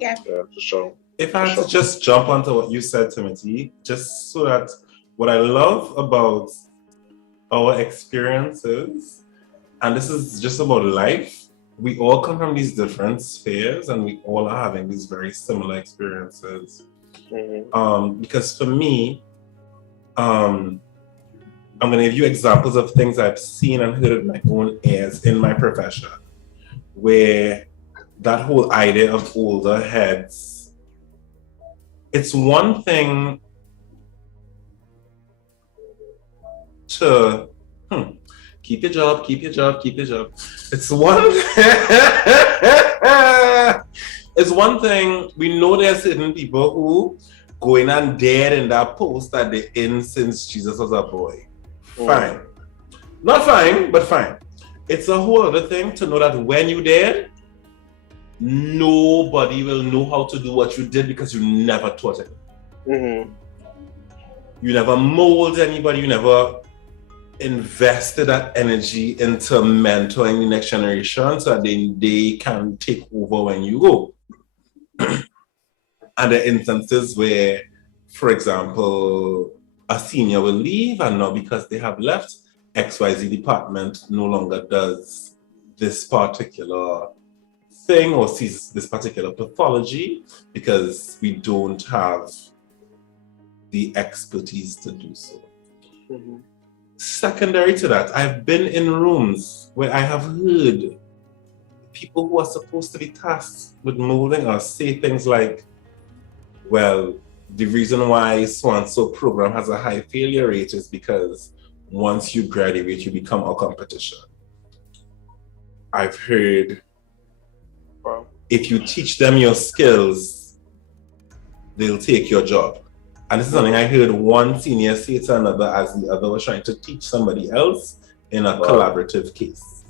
Yeah, for sure. If I had to just jump onto what you said, Timothy, just so that what I love about our experiences, and this is just about life, we all come from these different spheres and we all are having these very similar experiences. Because for me, I'm going to give you examples of things I've seen and heard with my own ears in my profession, where that whole idea of older heads, it's one thing to keep your job. It's one thing, we know there's certain people who go in and dead in that post that they're in since Jesus was a boy. Fine. Not fine, but fine. It's a whole other thing to know that when you dead, nobody will know how to do what you did because you never taught it. You never molded anybody, you never invested that energy into mentoring the next generation so that they can take over when you go. And there are instances where, for example, a senior will leave and now because they have left, XYZ department no longer does this particular thing or sees this particular pathology because we don't have the expertise to do so. Secondary to that, I've been in rooms where I have heard people who are supposed to be tasked with molding us say things like, well, the reason why so-and-so program has a high failure rate is because once you graduate, you become our competition. I've heard, if you teach them your skills, they'll take your job. And this is something I heard one senior say to another as the other was trying to teach somebody else in a collaborative case.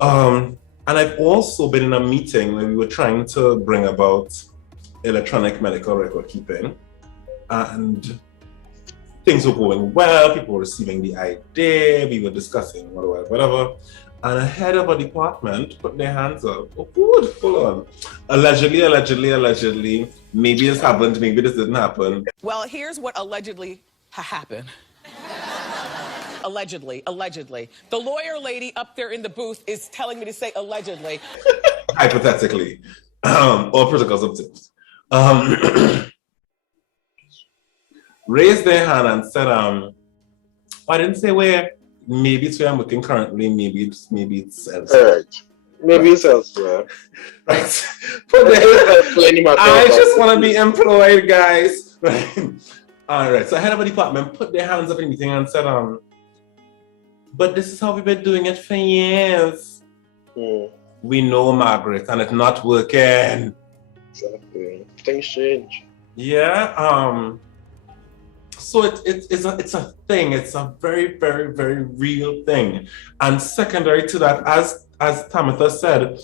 And I've also been in a meeting where we were trying to bring about electronic medical record keeping, and things were going well, people were receiving the idea, we were discussing whatever, and a head of a department put their hands up. Oh, good, hold on. Allegedly, maybe this happened, maybe this didn't happen. Well, here's what allegedly happened. Allegedly. The lawyer lady up there in the booth is telling me to say allegedly. Hypothetically, all protocols of tips. Raised their hand and said, I didn't say where, maybe it's where I'm working currently, maybe it's elsewhere. Right. Maybe it's elsewhere. Right. I just want to be employed, guys. Right. All right. So head of a department put their hands up in the meeting and said, but this is how we've been doing it for years. We know, Margaret, and it's not working. Exactly. Things change. Yeah. So it's a thing. It's a very, very, very real thing. And secondary to that, as Tamitha said,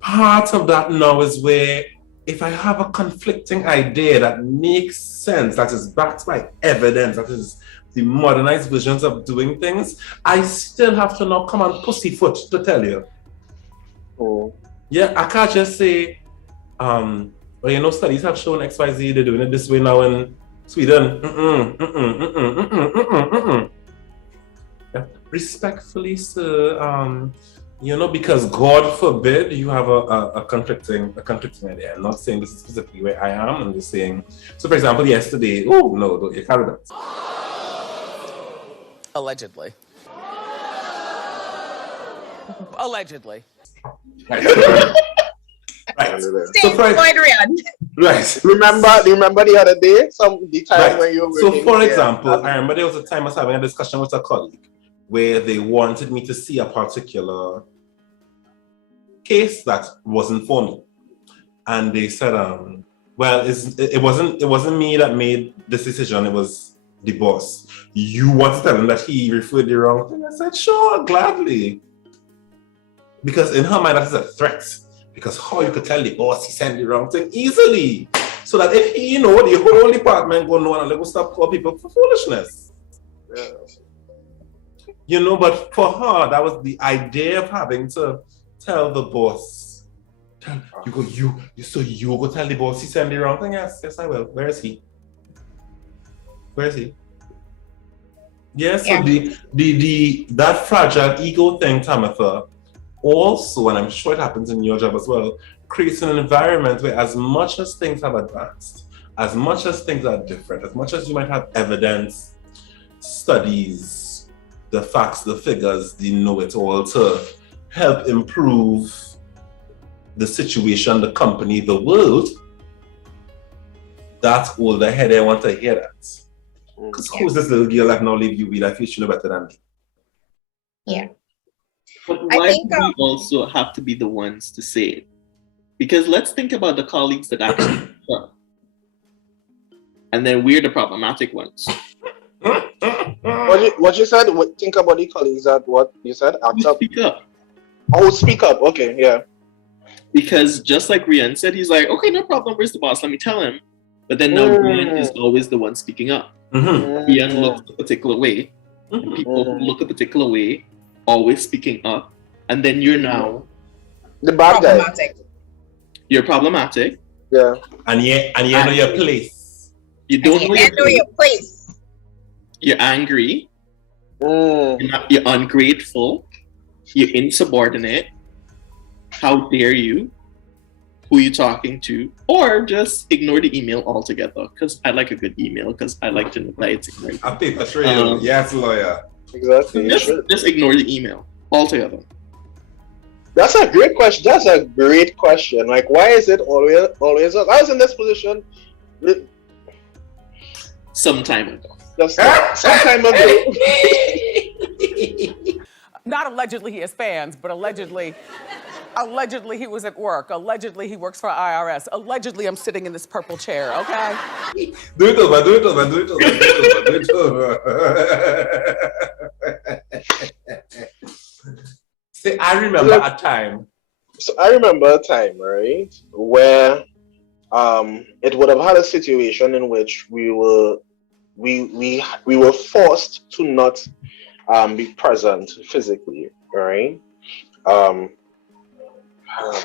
part of that now is where if I have a conflicting idea that makes sense, that is backed by evidence, that is the modernized versions of doing things, I still have to now come on pussyfoot to tell you. Yeah, I can't just say, well, studies have shown XYZ, they're doing it this way now in Sweden. Yeah. Respectfully, sir, because God forbid you have a conflicting idea. I'm not saying this is specifically where I am. I'm just saying. So, for example, yesterday. Oh no, don't you carry that? Allegedly. Right. So right. Remember the other day? The time when you were So for example, I remember there was a time I was having a discussion with a colleague where they wanted me to see a particular case that wasn't for me. And they said, well, it wasn't me that made this decision, it was the boss. You want to tell him that he referred the wrong thing? I said, sure, gladly. Because in her mind, that is a threat. Because how you could tell the boss he sent the wrong thing easily. So that if he the whole department will know and they will stop calling people for foolishness. Yeah. You know, but for her, that was the idea of having to tell the boss. You go tell the boss he sent the wrong thing? Yes, I will. Where is he? Yes, so that fragile ego thing, Tamitha, also, and I'm sure it happens in your job as well, creates an environment where as much as things have advanced, as much as things are different, as much as you might have evidence, studies, the facts, the figures, the know-it-all to help improve the situation, the company, the world, that older head, I want to hear that. Because who's this little girl that now leave you with? I feel she know better than me. Yeah. But why do we also have to be the ones to say it? Because let's think about the colleagues that actually and then we're the problematic ones. What you said? Think about the colleagues that what you said? Speak up. Oh, speak up. Okay, yeah. Because just like Rian said, he's like, okay, no problem. Where's the boss? Let me tell him. But then now Rian is always the one speaking up. Rian looks a particular way. And people who look a particular way always speaking up. And then you're now the bad guy. You're problematic. Yeah. And you know your place. You don't know your place. You're angry. You're ungrateful. You're insubordinate. How dare you? Who you talking to? Or just ignore the email altogether. Because I like a good email. Because I like to know that it's ignored. I think that's real. Yes, lawyer. Exactly. Just ignore the email altogether. That's a great question. That's a great question. Like, why is it always us? I was in this position some time ago. Just some time ago. Not allegedly he has fans, but allegedly he was at work. Allegedly he works for IRS. Allegedly I'm sitting in this purple chair, okay? Do it over. See, I remember a time. So I remember a time, right, where it would have had a situation in which we were forced to not be present physically, right? Oh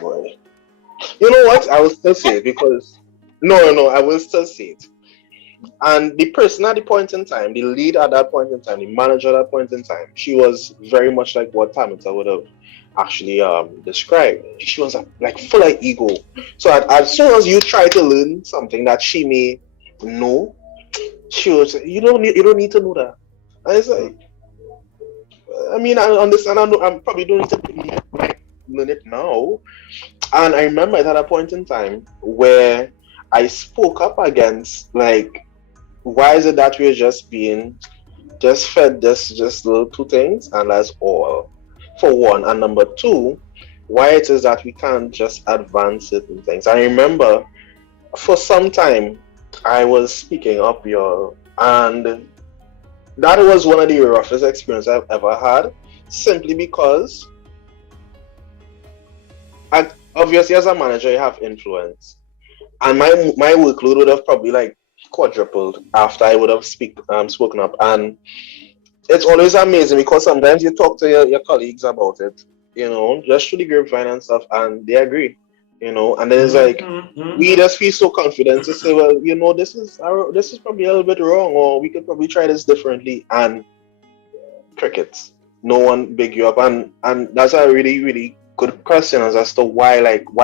boy. You know what? I will still say it because no, I will still say it. And the person at the point in time, the lead at that point in time, the manager at that point in time, she was very much like what Tamitha would have actually described. She was like full of ego. So as soon as you try to learn something that she may know, she was you don't need to know that. And it's like, I mean, I understand. I know. I probably don't need to learn it now. And I remember at a point in time where I spoke up against, like, why is it that we're just fed just little two things and that's all, for one. And number two, why it is that we can't just advance certain things. I remember for some time I was speaking up, y'all, and that was one of the roughest experiences I've ever had, simply because obviously as a manager you have influence, and my workload would have probably like quadrupled after I would have spoken up. And it's always amazing because sometimes you talk to your colleagues about it, you know, just through the grapevine and stuff, and they agree, you know, and then it's like we just feel so confident to say, well, you know, this is probably a little bit wrong, or we could probably try this differently, and crickets. No one big you up, and that's a really, really good question as to why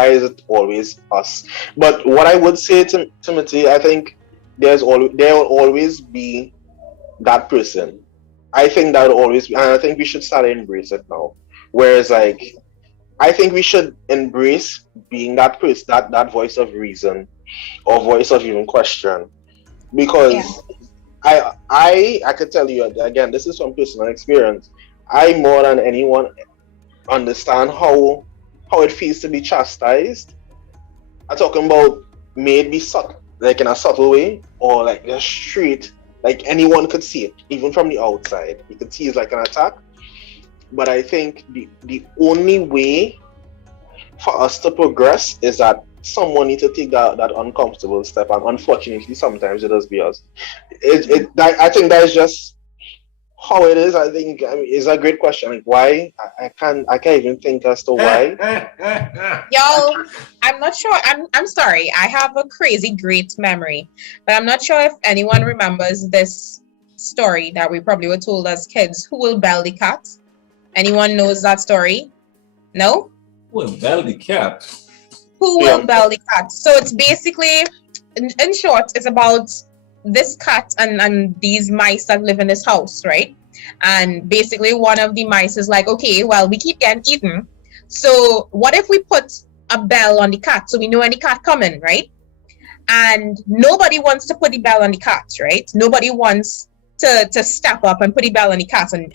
is it always us? But what I would say to Timothy, I think there will always be that person. I think that will always be, and I think we should start to embrace it now. Whereas, like, I think we should embrace being that person, that voice of reason, or voice of even question, because I could tell you again, this is from personal experience. I more than anyone understand how it feels to be chastised. I'm talking about maybe subtle, like in a subtle way, or like just straight, like anyone could see it, even from the outside. You could see it's like an attack. But I think the only way for us to progress is that someone needs to take that uncomfortable step, and unfortunately sometimes it does be us. I think that is just how it is, I think is a great question. Like why? I can't even think as to why. Y'all, I'm not sure. I'm sorry. I have a crazy great memory, but I'm not sure if anyone remembers this story that we probably were told as kids. Who will bell the cat? Anyone knows that story? No? Well, bell the cat. Who will bell the cat? So it's basically, in short, it's about this cat and these mice that live in this house, right? And basically one of the mice is like, okay, well, we keep getting eaten. So what if we put a bell on the cat so we know when the cat coming, right? And nobody wants to put the bell on the cat, right? Nobody wants to step up and put the bell on the cat, and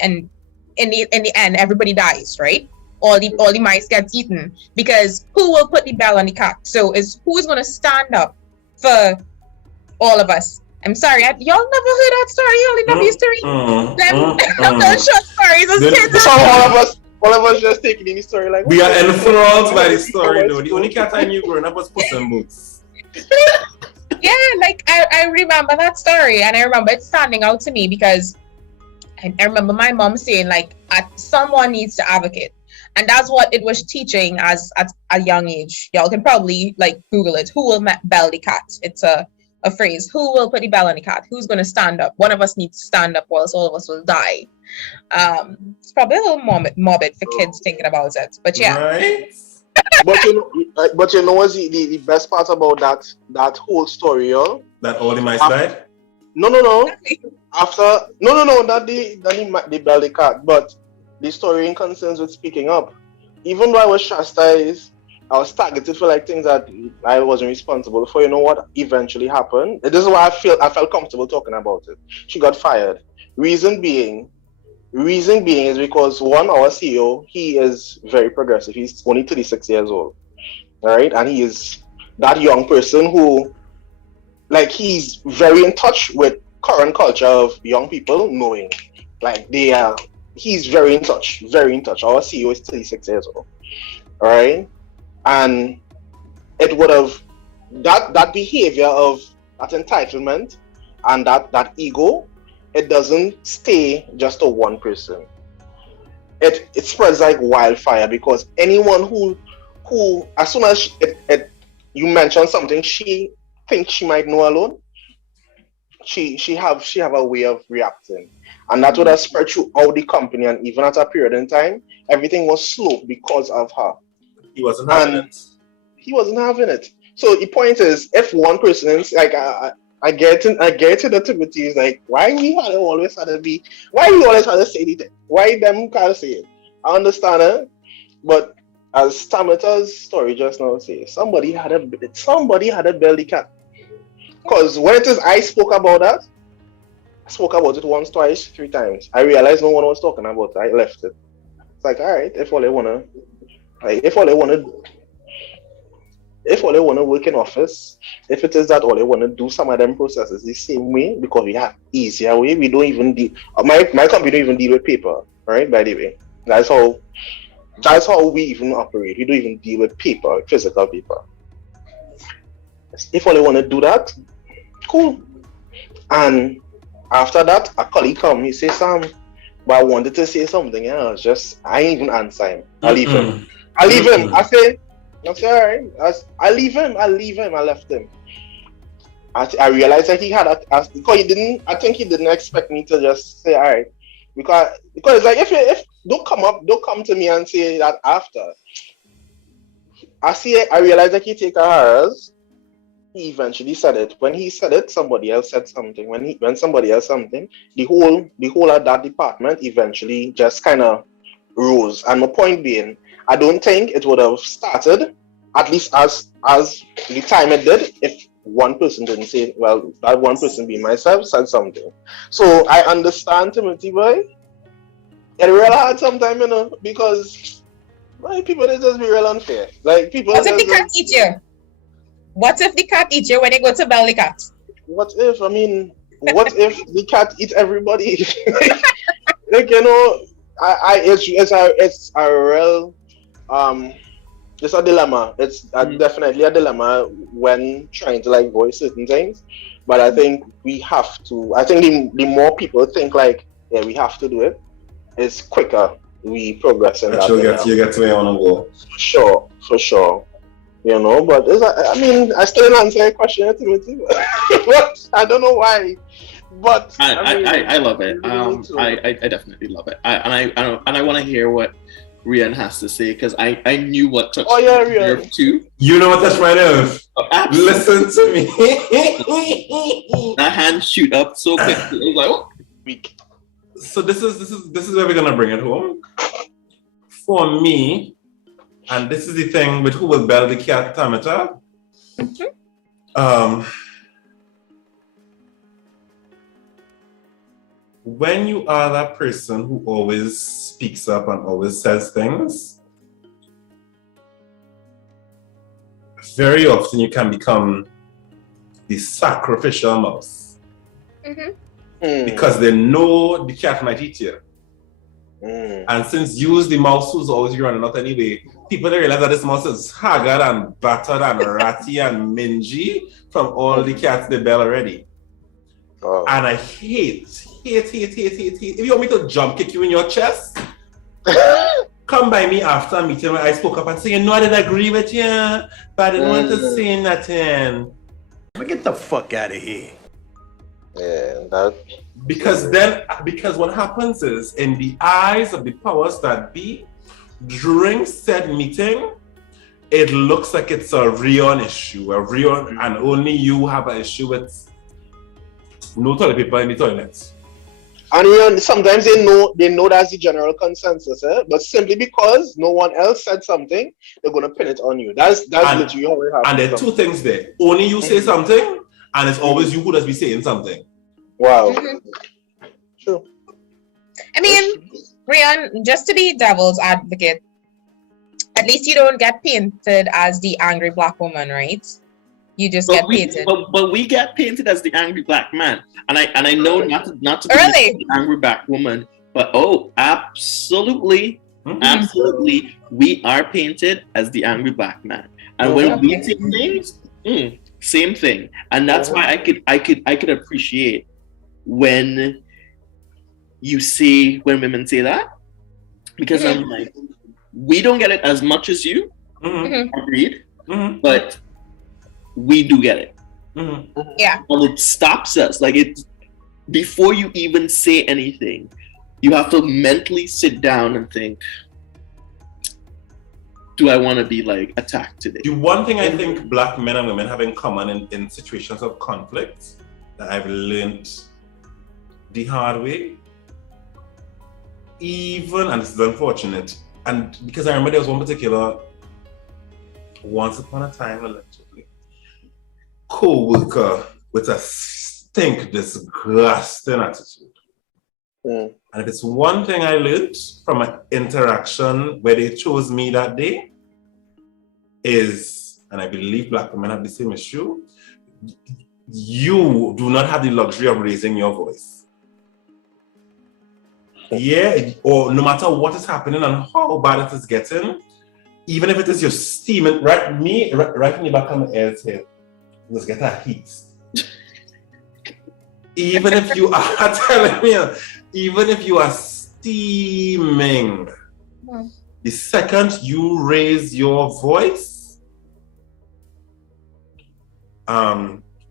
in the end, everybody dies, right? All the mice gets eaten because who will put the bell on the cat? So who's gonna stand up for all of us? I'm sorry, y'all never heard that story. Y'all never used to read them short stories as kids. So all of us just taking in the story like we are enthralled by the story though. The only cat I knew growing up was Puss in Boots. Yeah, like I remember that story, and I remember it standing out to me because I remember my mom saying like someone needs to advocate. And that's what it was teaching as at a young age. Y'all can probably like Google it. Who will bell the cat? It's a phrase. Who will put the bell on the cat? Who's going to stand up? One of us needs to stand up, or else all of us will die. It's probably a little morbid for kids thinking about it. But yeah. Right? but you know what's the best part about that whole story, yo? That all the mice died? No. Not the bell the cat, but the story in concerns with speaking up. Even though I was chastised, I was targeted for like things that I wasn't responsible for. You know what eventually happened? This is why I felt comfortable talking about it. She got fired. Reason being is because one, our CEO, he is very progressive. He's only 36 years old. All right, and he is that young person who, like, he's very in touch with current culture of young people, knowing like he's very in touch. Our CEO is 36 years old. All right. And it would have that behavior of that entitlement and that ego, it doesn't stay just to one person. It spreads like wildfire, because anyone who as soon as you mention something she thinks she might know alone, she have a way of reacting. And that would have spread throughout the company, and even at a period in time, everything was slow because of her. He wasn't having it. He wasn't having it. So the point is, if one person is like, I get to the activities, like, why we always had to say anything? Why them can't say it? I understand it, but as Tamata's story just now says, somebody had a belly cat. Because when it is I spoke about it once, twice, 3 times. I realized no one was talking about it. I left it. It's like, all right, if all they wanna work in office, if it is that all they wanna do some of them processes the same way, because we have easier way, we don't even deal. My company don't even deal with paper, right? By the way, that's how we even operate. We don't even deal with paper, physical paper. If all they wanna do that, cool. And after that, a colleague come, he say, Sam, but I wanted to say something else. I ain't even answer him. I leave him. I say, all right. I leave him. I left him. I realized that he had because I think he didn't expect me to just say, all right. Because it's like, if don't come to me and say that after. I realized that he take a hers. He eventually said it. When he said it, somebody else said something. When somebody else something, the whole of that department eventually just kind of rose. And my point being, I don't think it would have started, at least as the time it did, if one person didn't say, well, that one person being myself said something. So I understand, Timothy boy. It's real hard sometimes, because people they just be real unfair. Like people. What if the cat eat you? What if the cat eats you when you go to bell the cat? What if the cat eats everybody? Like, it's a real it's a dilemma. It's definitely a dilemma when trying to like voice certain things. But I think we have to. I think the more people think like yeah, we have to do it. It's quicker. We progress in that. You get to where you want to go. For sure. You know, but I mean, I still didn't answer your question, Timothy. But I don't know why. But I love it. I definitely love it. I want to hear what Rian has to say, because I knew what touched my nerve too. You know what touched my nerve? Listen to me. That hand shoot up so quick. It was like, oh. Weak. So this is where we're gonna bring it home. For me, and this is the thing with who will bell the cat thermometer. When you are that person who always speaks up and always says things, very often you can become the sacrificial mouse. Because they know the cat might eat you. And since you's the mouse who's always running out anyway, people don't realize that this mouse is haggard and battered and ratty and mingy from all the cats they bell already. And I hate. If you want me to jump kick you in your chest, come by me after a meeting where I spoke up and say, you know, I didn't agree with you, but I didn't want to say nothing. Get the fuck out of here. Yeah, because what happens is, in the eyes of the powers that be, during said meeting, it looks like it's a Rion issue, and only you have an issue with no toilet paper in the toilets. And sometimes they know that's the general consensus, but simply because no one else said something, they're gonna pin it on you. That's literally how it happens. And there are two things there. Only you say something, and it's always you who does be saying something. Wow. True. I mean, Rian, just to be devil's advocate, at least you don't get painted as the angry black woman, right? You just get painted. But we get painted as the angry black man. And I know not to be Really? the angry black woman, but absolutely, absolutely, we are painted as the angry black man. And when we say things, same thing. And that's why I could appreciate when women say that, because I'm like, we don't get it as much as you, agreed, but we do get it. Yeah. And it stops us. Like, before you even say anything, you have to mentally sit down and think, do I want to be like attacked today? The one thing I think black men and women have in common in situations of conflict that I've learned the hard way, and this is unfortunate, and because I remember there was one particular, once upon a time, allegedly, co-worker with a disgusting attitude. And if it's one thing I learned from an interaction where they chose me that day is, and I believe black women have the same issue, you do not have the luxury of raising your voice. Yeah, or no matter what is happening and how bad it is getting, even if it is your steaming, right in the back of my ears here, just get a heat. Even if you are telling me, even if you are steaming, the second you raise your voice,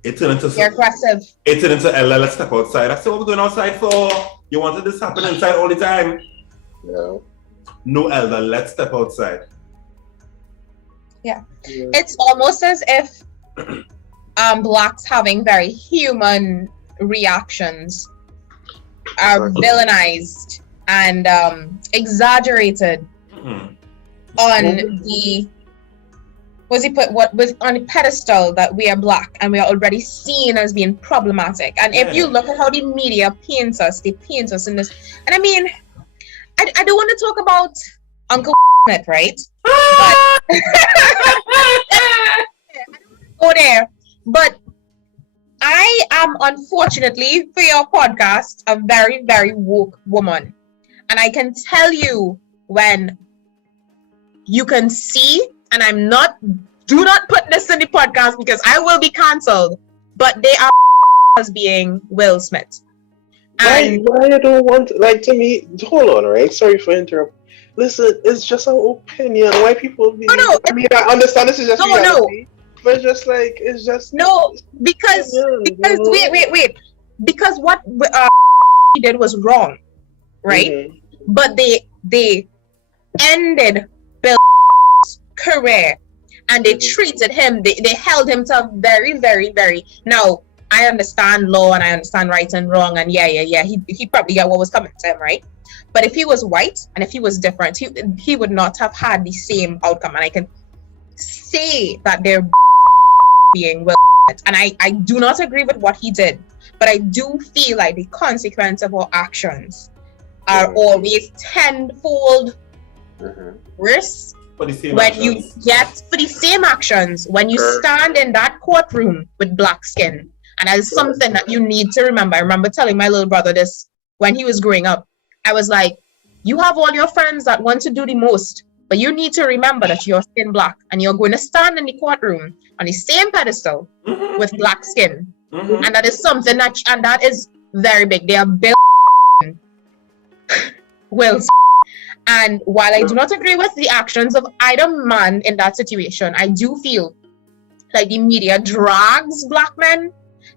it turned into You're aggressive. It turned into Ella, let's step outside. I said, what are we going outside for? You wanted this to happen inside all the time? No. No, Elder, let's step outside. Yeah. It's almost as if blacks having very human reactions are villainized and exaggerated on the what was on a pedestal that we are black and we are already seen as being problematic. And if you look at how the media paints us, they paint us in this. And I mean, I don't want to talk about Uncle right? But I don't want to go there. But I am, unfortunately, for your podcast, a very, very woke woman. And I can tell you when you can see, and do not put this in the podcast because I will be cancelled, but they are as being Will Smith. And why you don't want, like, to me, hold on, right? Sorry for interrupt. Listen, it's just an opinion. Why people be, no, I mean, I understand this is just no, reality, but it's just like, it's just no, because wait, because what he did was wrong, right? Mhm. But they ended Bill's career, and they treated him, they held him to a very, very, very, now I understand law and I understand right and wrong, and yeah, he probably got what was coming to him, right? But if he was white and if he was different, he would not have had the same outcome. And I can say that they're being well, and I do not agree with what he did, but I do feel like the consequence of our actions are always tenfold worse For the same when actions. you get for the same actions when you stand in that courtroom with black skin. And that is something that you need to remember. I remember telling my little brother this when he was growing up. I was like, you have all your friends that want to do the most, but you need to remember that you're skin black and you're going to stand in the courtroom on the same pedestal with black skin. And that is something that is very big. They are built wills. And while I do not agree with the actions of either man in that situation, I do feel like the media drags black men.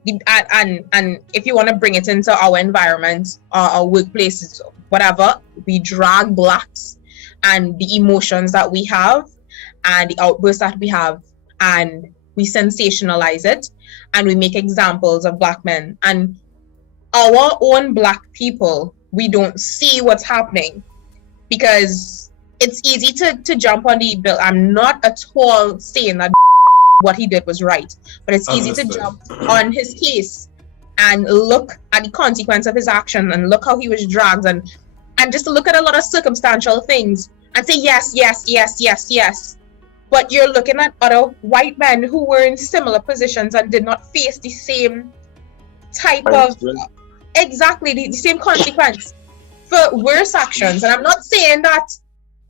And if you want to bring it into our environment, our workplaces, whatever, we drag blacks and the emotions that we have and the outbursts that we have, and we sensationalize it and we make examples of black men. And our own black people, we don't see what's happening because it's easy to jump on the bill. I'm not at all saying that what he did was right, but it's easy to jump on his case and look at the consequence of his action and look how he was dragged and just look at a lot of circumstantial things and say yes. But you're looking at other white men who were in similar positions and did not face the same type of the same consequence for worse actions. And I'm not saying that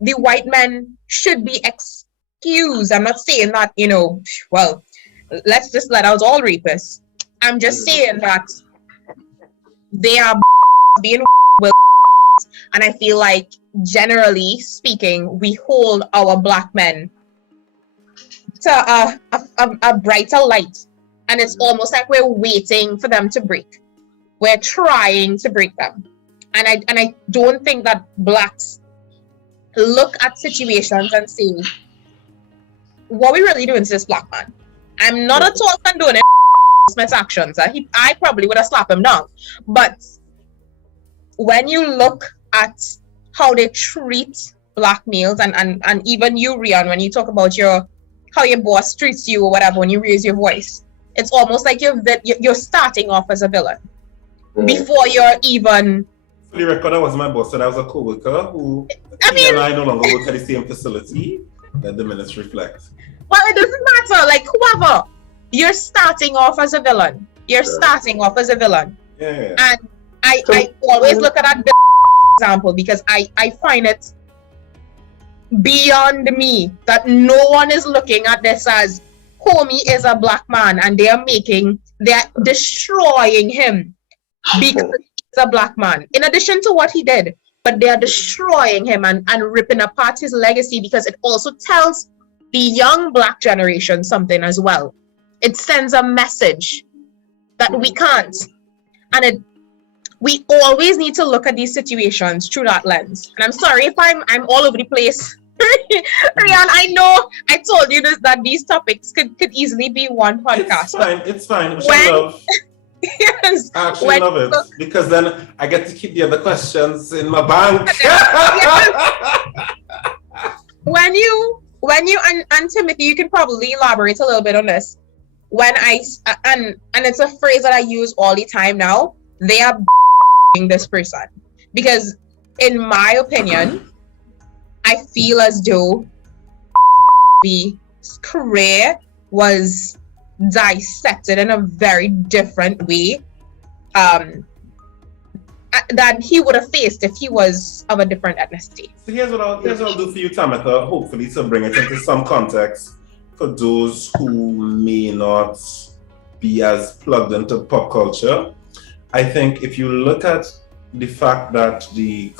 the white men should be excused. I'm not saying that, well, let's just let out all rapists. I'm just saying that they are being well, and I feel like generally speaking, we hold our black men to a brighter light, and it's almost like we're waiting for them to break. We're trying to break them, and I don't think that blacks look at situations and say, what we really doing to this black man? I'm not at all condoning Smith's actions. I probably would have slapped him down. But when you look at how they treat black males, and even you, Rian, when you talk about how your boss treats you or whatever, when you raise your voice, it's almost like you're starting off as a villain before you're even. For the record, that was my boss, so that was a co-worker who and I no longer work at the same facility. Let the minutes reflect. Well, it doesn't matter. Like, whoever, you're starting off as a villain. You're starting off as a villain. Yeah. And I always look at that example because I find it beyond me that no one is looking at this as homie is a black man and they're destroying him because he's a black man. In addition to what he did, but they are destroying him and ripping apart his legacy because it also tells the young black generation something as well. It sends a message that we can't. And we always need to look at these situations through that lens. And I'm sorry if I'm all over the place. Rian, I know I told you this, that these topics could easily be one podcast. It's fine. Which I love. Yes. I actually love it because then I get to keep the other questions in my bank. When you and Timothy, you can probably elaborate a little bit on this. When and it's a phrase that I use all the time now, they are this person. Because in my opinion, I feel as though the career was dissected in a very different way that he would have faced if he was of a different ethnicity. So here's what I'll do for you, Tamitha, hopefully to bring it into some context for those who may not be as plugged into pop culture. I think if you look at the fact that the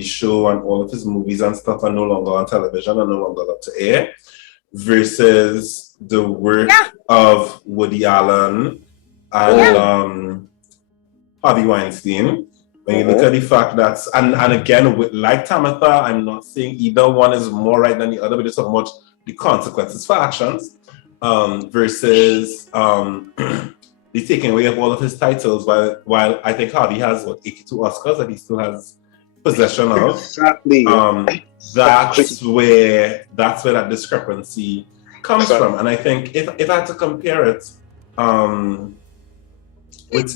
show and all of his movies and stuff are no longer on television and no longer up to air, versus the work of Woody Allen and Harvey Weinstein. When you look at the fact that, and again, like Tamitha, I'm not saying either one is more right than the other, but it's so much the consequences for actions versus the taking away of all of his titles. While I think Harvey has 82 Oscars that he still has possession of. Exactly. That's where that discrepancy comes from, and I think if I had to compare it, with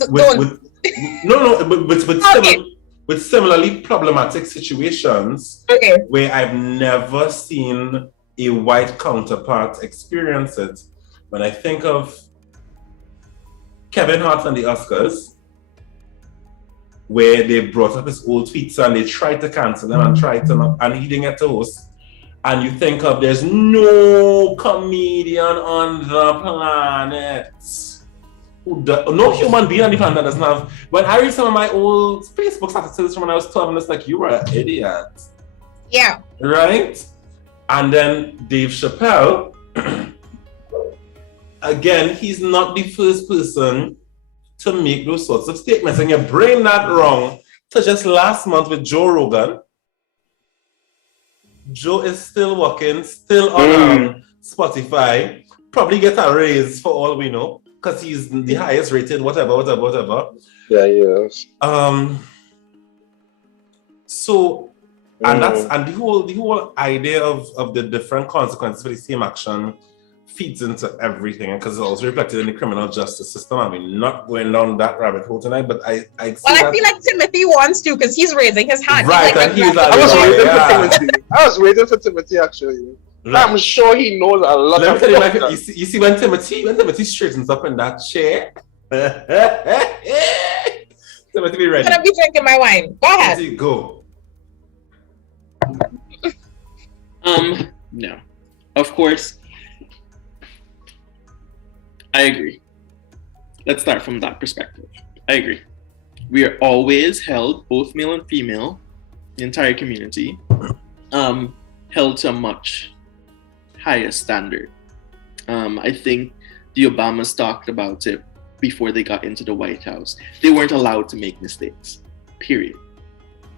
similarly problematic situations where I've never seen a white counterpart experience it. When I think of Kevin Hart and the Oscars, where they brought up his old tweets and they tried to cancel them and he didn't get to host. And you think of there's no comedian on the planet, no human being on the planet that doesn't have. When I read some of my old Facebook statuses from when I was 12, and it's like, you were an idiot. Yeah. Right? And then Dave Chappelle, again, he's not the first person to make those sorts of statements. And you bring that wrong to just last month with Joe Rogan. Joe is still working, still on Spotify, probably get a raise for all we know, because he's the highest rated, whatever. Yeah, yes. So, and the whole idea of the different consequences for the same action feeds into everything, because it's also reflected in the criminal justice system. I mean, not going down that rabbit hole tonight, but I feel like Timothy wants to, because he's raising his hand. Right, and he's like, I was waiting for Timothy actually. Right. I'm sure he knows a lot. Let me tell you, like, you see when Timothy straightens up in that chair, Timothy, be ready. I'm gonna be drinking my wine. Go ahead. Timothy, go. No. Of course, I agree. Let's start from that perspective. I agree. We are always held, both male and female, the entire community, held to a much higher standard. I think the Obamas talked about it before they got into the White House. They weren't allowed to make mistakes, period.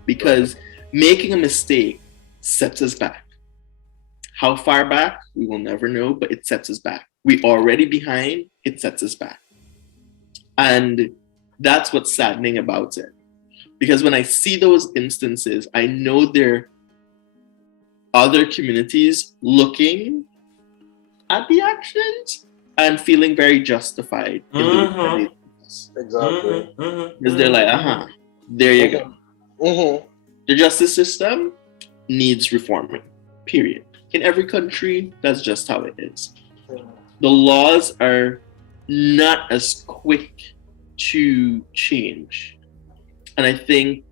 Because making a mistake sets us back. How far back, we will never know, but it sets us back. We're already behind, it sets us back. And that's what's saddening about it. Because when I see those instances, I know there are other communities looking at the actions and feeling very justified. Exactly. Because they're like, there you go. The justice system needs reforming, period. In every country, that's just how it is. The laws are not as quick to change. And I think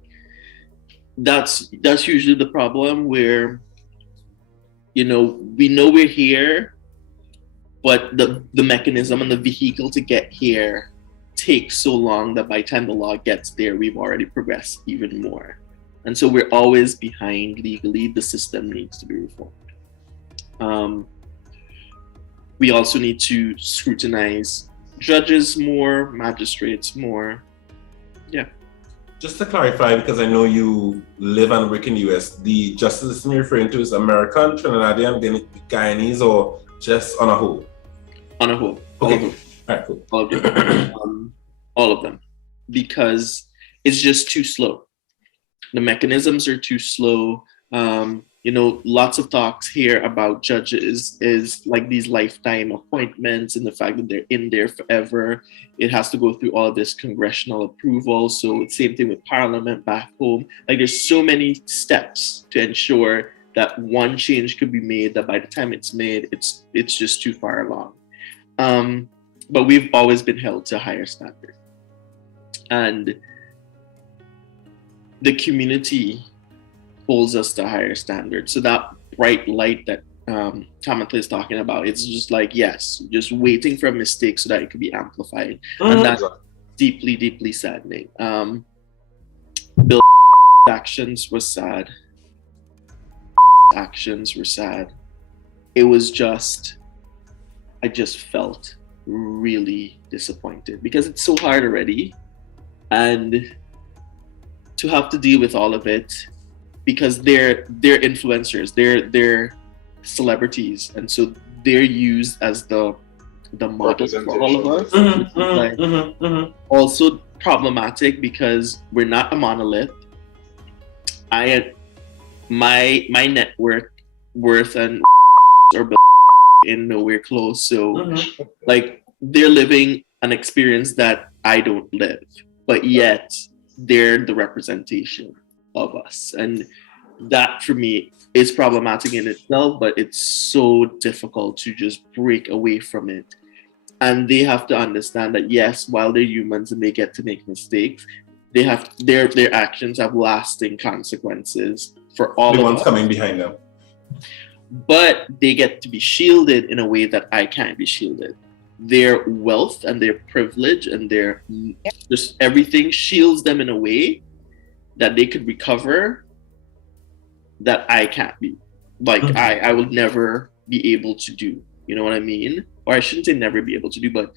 that's usually the problem, where, we know we're here, but the mechanism and the vehicle to get here takes so long that by the time the law gets there, we've already progressed even more. And so we're always behind legally. The system needs to be reformed. We also need to scrutinize judges more, magistrates more. Yeah. Just to clarify, because I know you live and work in the US, the justice system you're referring to is American, Trinidadian, Guyanese, or just on a whole? On a whole. Okay. All right, cool. All of them. All of them. Because it's just too slow. The mechanisms are too slow. Lots of talks here about judges is like these lifetime appointments and the fact that they're in there forever. It has to go through all of this congressional approval. So same thing with Parliament back home. Like, there's so many steps to ensure that one change could be made, that by the time it's made, it's just too far along. But we've always been held to a higher standard. And the community holds us to a higher standard. So that bright light that Tamitha is talking about, it's just like, yes, just waiting for a mistake so that it could be amplified. And that's deeply, deeply saddening. Bill actions were sad. Actions were sad. It was just, I just felt really disappointed because it's so hard already, and to have to deal with all of it because they're influencers, they're celebrities, and so they're used as the model for all of us. Also problematic because we're not a monolith. My net worth and or in nowhere close, so like they're living an experience that I don't live, but yet they're the representation of us, and that for me is problematic in itself, but it's so difficult to just break away from it. And they have to understand that yes, while they're humans and they get to make mistakes, they have their actions have lasting consequences for all The of ones us. coming behind them. But they get to be shielded in a way that I can't be shielded. Their wealth and their privilege and their just everything shields them in a way that they could recover that I can't be. Like I would never be able to do. You know what I mean? Or I shouldn't say never be able to do, but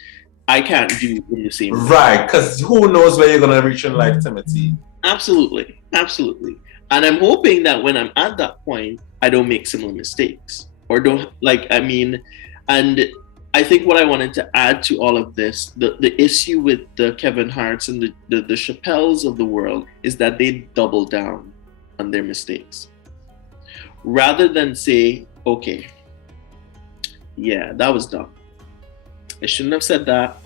I can't do in the same way. Right, because who knows where you're gonna reach in life, Timothy? Absolutely. Absolutely. And I'm hoping that when I'm at that point, I don't make similar mistakes or don't and I think what I wanted to add to all of this, the issue with the Kevin Harts and the Chappelles of the world is that they double down on their mistakes. Rather than say, okay, yeah, that was dumb. I shouldn't have said that.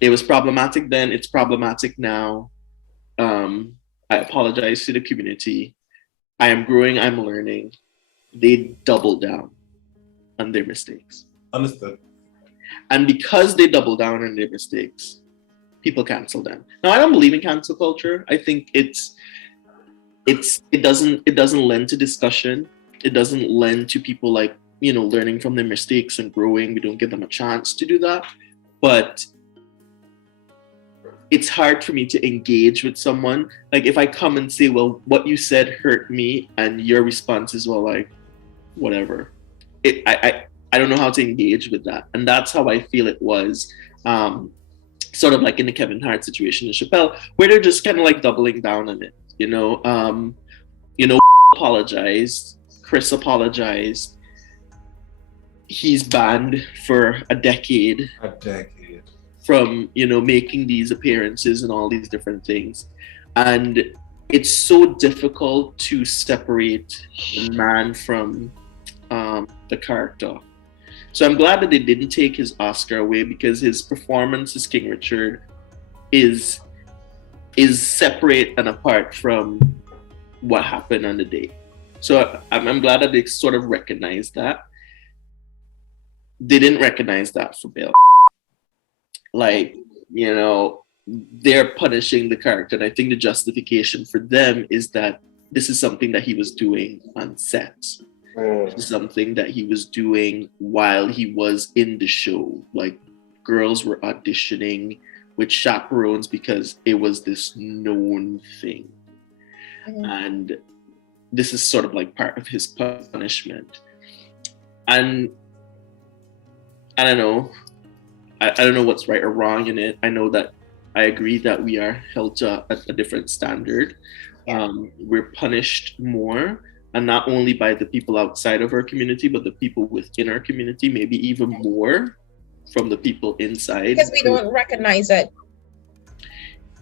It was problematic then, it's problematic now. I apologize to the community. I am growing, I'm learning. They double down on their mistakes. Understood. And because they double down on their mistakes, people cancel them. Now, I don't believe in cancel culture. I think it doesn't lend to discussion. It doesn't lend to people like, learning from their mistakes and growing. We don't give them a chance to do that. But it's hard for me to engage with someone. Like if I come and say, well, what you said hurt me, and your response is, well, like, whatever. I don't know how to engage with that. And that's how I feel it was, sort of like in the Kevin Hart situation in Chappelle, where they're just kind of like doubling down on it. Apologized. Chris apologized. He's banned for a decade. From making these appearances and all these different things, and it's so difficult to separate the man from the character. So I'm glad that they didn't take his Oscar away, because his performance as King Richard is separate and apart from what happened on the day. So I'm glad that they sort of recognized that. They didn't recognize that for Bill. Like, they're punishing the character. And I think the justification for them is that this is something that he was doing on set. This is something that he was doing while he was in the show. Like, girls were auditioning with chaperones because it was this known thing. And this is sort of like part of his punishment. And I don't know. I don't know what's right or wrong in it. I know that I agree that we are held to a different standard. We're punished more, and not only by the people outside of our community, but the people within our community, maybe even more from the people inside. Because we don't recognize it.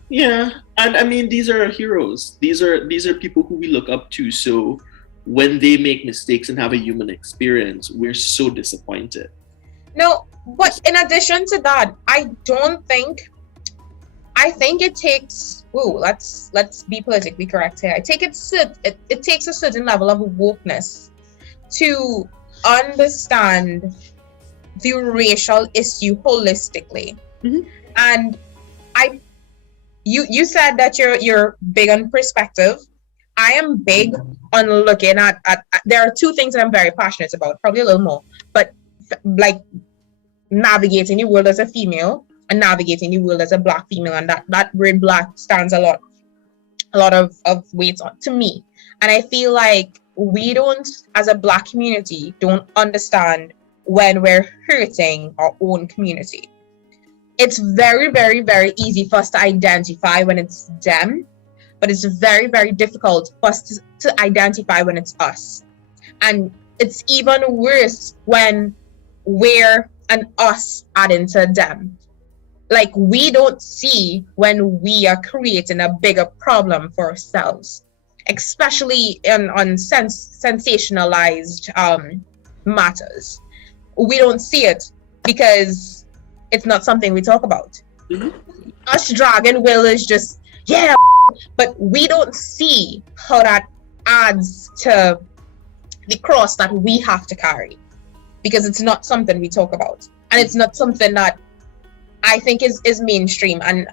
Yeah, and I mean, these are our heroes. These are people who we look up to. So when they make mistakes and have a human experience, we're so disappointed. No, but in addition to that, I think it takes, let's be politically correct here. It takes a certain level of wokeness to understand the racial issue holistically. And you said that you're big on perspective. I am big on looking at there are two things that I'm very passionate about, probably a little more, but like navigating the world as a female and navigating the world as a Black female, and that word Black stands a lot of weight on to me. And I feel like we don't, as a Black community, don't understand when we're hurting our own community. It's very, very, very easy for us to identify when it's them, but it's very, very difficult for us to identify when it's us. And it's even worse when we're an us add into them. Like, we don't see when we are creating a bigger problem for ourselves, especially on sensationalized matters. We don't see it because it's not something we talk about. Mhm. Us dragging Will is just, yeah, but we don't see how that adds to the cross that we have to carry, because it's not something we talk about, and it's not something that I think is mainstream. And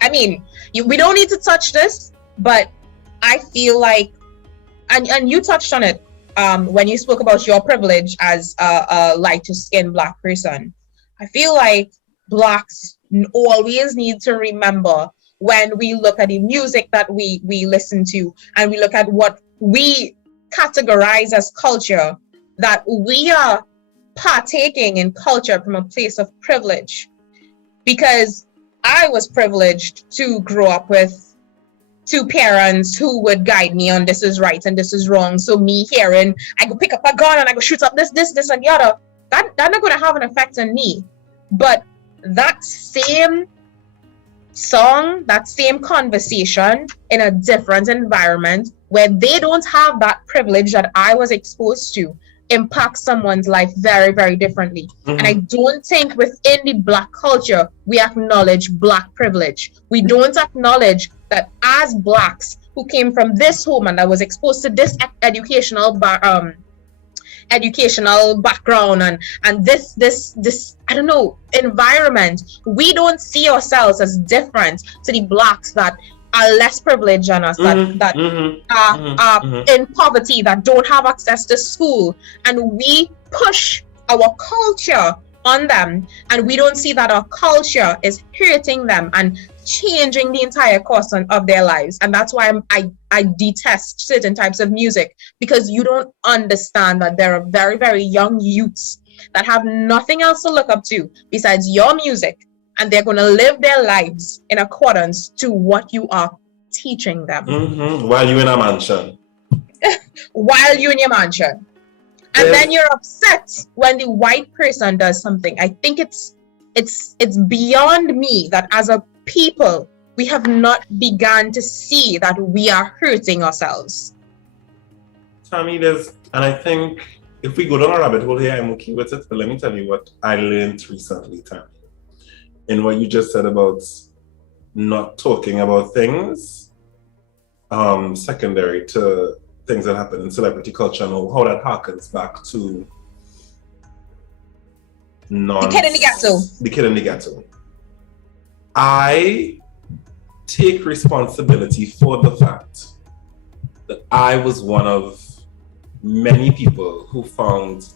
I mean, we don't need to touch this, but I feel like, and you touched on it when you spoke about your privilege as a lighter skinned Black person. I feel like Blacks always need to remember, when we look at the music that we listen to, and we look at what we categorize as culture, that we are partaking in culture from a place of privilege. Because I was privileged to grow up with two parents who would guide me on this is right and this is wrong. So me hearing, I go pick up a gun and I go shoot up this and the other, that not going to have an effect on me. But that same song, that same conversation in a different environment where they don't have that privilege that I was exposed to impacts someone's life very, very differently. Mm-hmm. And I don't think within the Black culture we acknowledge Black privilege. We don't acknowledge that as Blacks who came from this home and that was exposed to this educational background and this I don't know, environment, we don't see ourselves as different to the Blacks that are less privileged than us, that are in poverty, that don't have access to school, and we push our culture on them, and we don't see that our culture is hurting them and changing the entire course of their lives. And that's why I detest certain types of music, because you don't understand that there are very, very young youths that have nothing else to look up to besides your music, and they're going to live their lives in accordance to what you are teaching them. While you're in a mansion. While you're in your mansion. And then you're upset when the white person does something. I think it's beyond me that as a people, we have not begun to see that we are hurting ourselves. Tammy, and I think if we go down a rabbit hole here, I'm okay with it, but let me tell you what I learned recently, Tammy. In what you just said about not talking about things secondary to things that happen in celebrity culture, and how that harkens back to the kid in the ghetto. The kid in the ghetto. I take responsibility for the fact that I was one of many people who found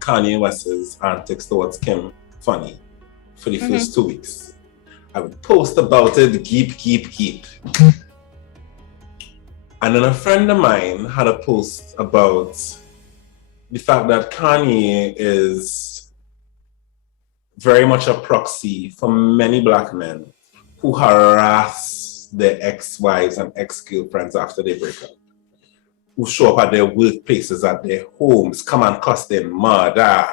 Kanye West's antics towards Kim funny for the first 2 weeks. I would post about it, keep. And then a friend of mine had a post about the fact that Kanye is very much a proxy for many Black men who harass their ex-wives and ex-girlfriends after they break up, who show up at their workplaces, at their homes, come and cuss them, murder,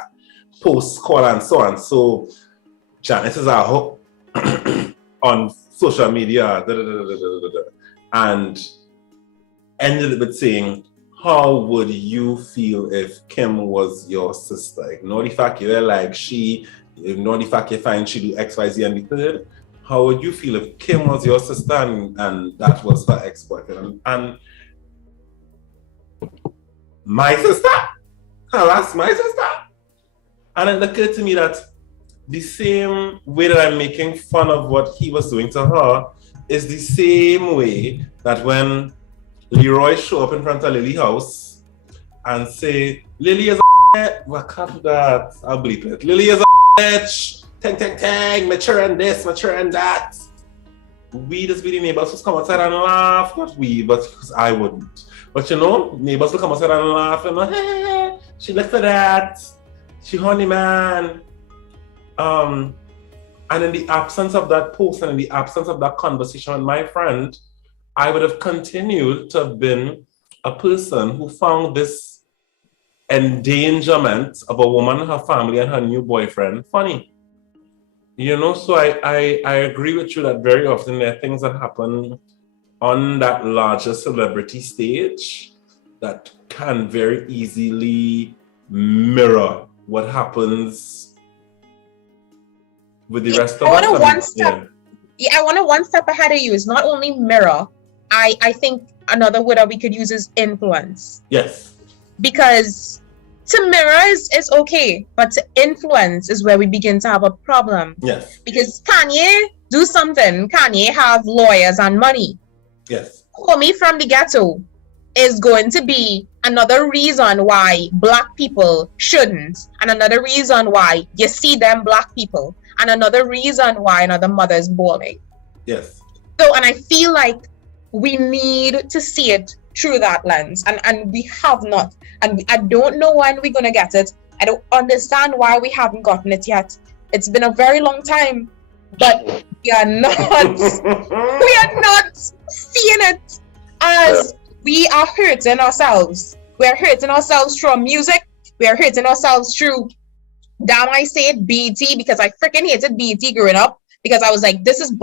post, call, and so on. So, Janice is our hope on social media, and ended with saying, how would you feel if Kim was your sister? Ignore the fact you're like she, ignore the fact you find she do X, Y, Z, and the third. How would you feel if Kim was your sister and that was her ex-boyfriend? And my sister? Harass my sister? And it occurred to me that the same way that I'm making fun of what he was doing to her is the same way that when Leroy show up in front of Lily's house and say, Lily is a bitch. What can't do that? I'll bleep it. Lily is a bitch. tang, mature and this, mature and that. We just be the neighbors who come outside and laugh. Not we, but because I wouldn't. But you know, neighbors will come outside and laugh and hey, she looked at that. She honey man. And in the absence of that post and in the absence of that conversation with my friend, I would have continued to have been a person who found this endangerment of a woman, her family, and her new boyfriend funny. You know, so I agree with you that very often there are things that happen on that larger celebrity stage that can very easily mirror what happens with the rest of us. I want to one step ahead of you. It's not only mirror. I think another word that we could use is influence. Yes. Because to mirror is okay, but to influence is where we begin to have a problem. Yes. Because Kanye do something. Kanye have lawyers and money. Yes. Homie from the ghetto is going to be another reason why black people shouldn't, and another reason why you see them black people, and another reason why another mother is bawling. Yes. So, and I feel like we need to see it through that lens, and we have not. And I don't know when we're going to get it. I don't understand why we haven't gotten it yet. It's been a very long time, but we are not seeing it as we are hurting ourselves. We are hurting ourselves through music. We are hurting ourselves through, damn, I say it, BET, because I freaking hated BET growing up, because I was like, this is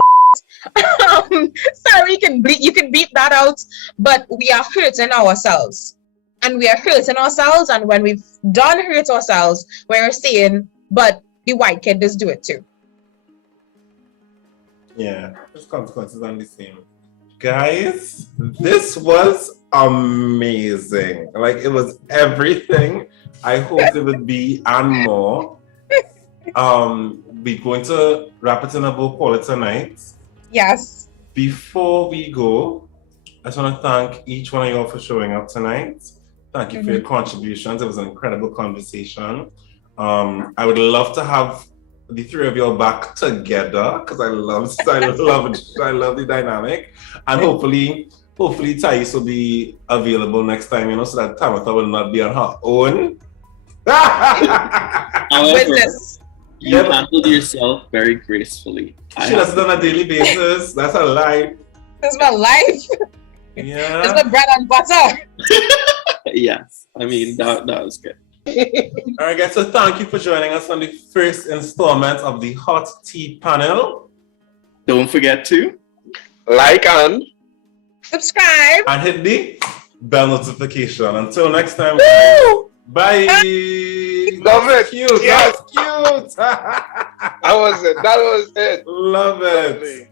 sorry, you can beep that out, but we are hurting ourselves. And we are hurting ourselves, and when we've done hurt ourselves, we're saying, but the white kid does do it too. Yeah, those consequences are the same. Guys, this was amazing. Like, it was everything I hoped it would be and more. We're going to wrap it in a bow, call it tonight. Yes. Before we go, I just want to thank each one of y'all for showing up tonight. Thank you for your contributions. It was an incredible conversation. I would love to have the three of y'all back together because I love the dynamic. And hopefully Thais will be available next time, you know, so that Tamitha will not be on her own. However, you handled yourself very gracefully. She does it on a daily basis. That's her life. That's my life. Yeah. That's my bread and butter. Yes. I mean, that was good. All right, guys. So thank you for joining us on the first installment of the Hot Tea Panel. Don't forget to like and subscribe and hit the bell notification. Until next time. Bye. Love it. Cute. Yes. That's cute. That was it. Love it.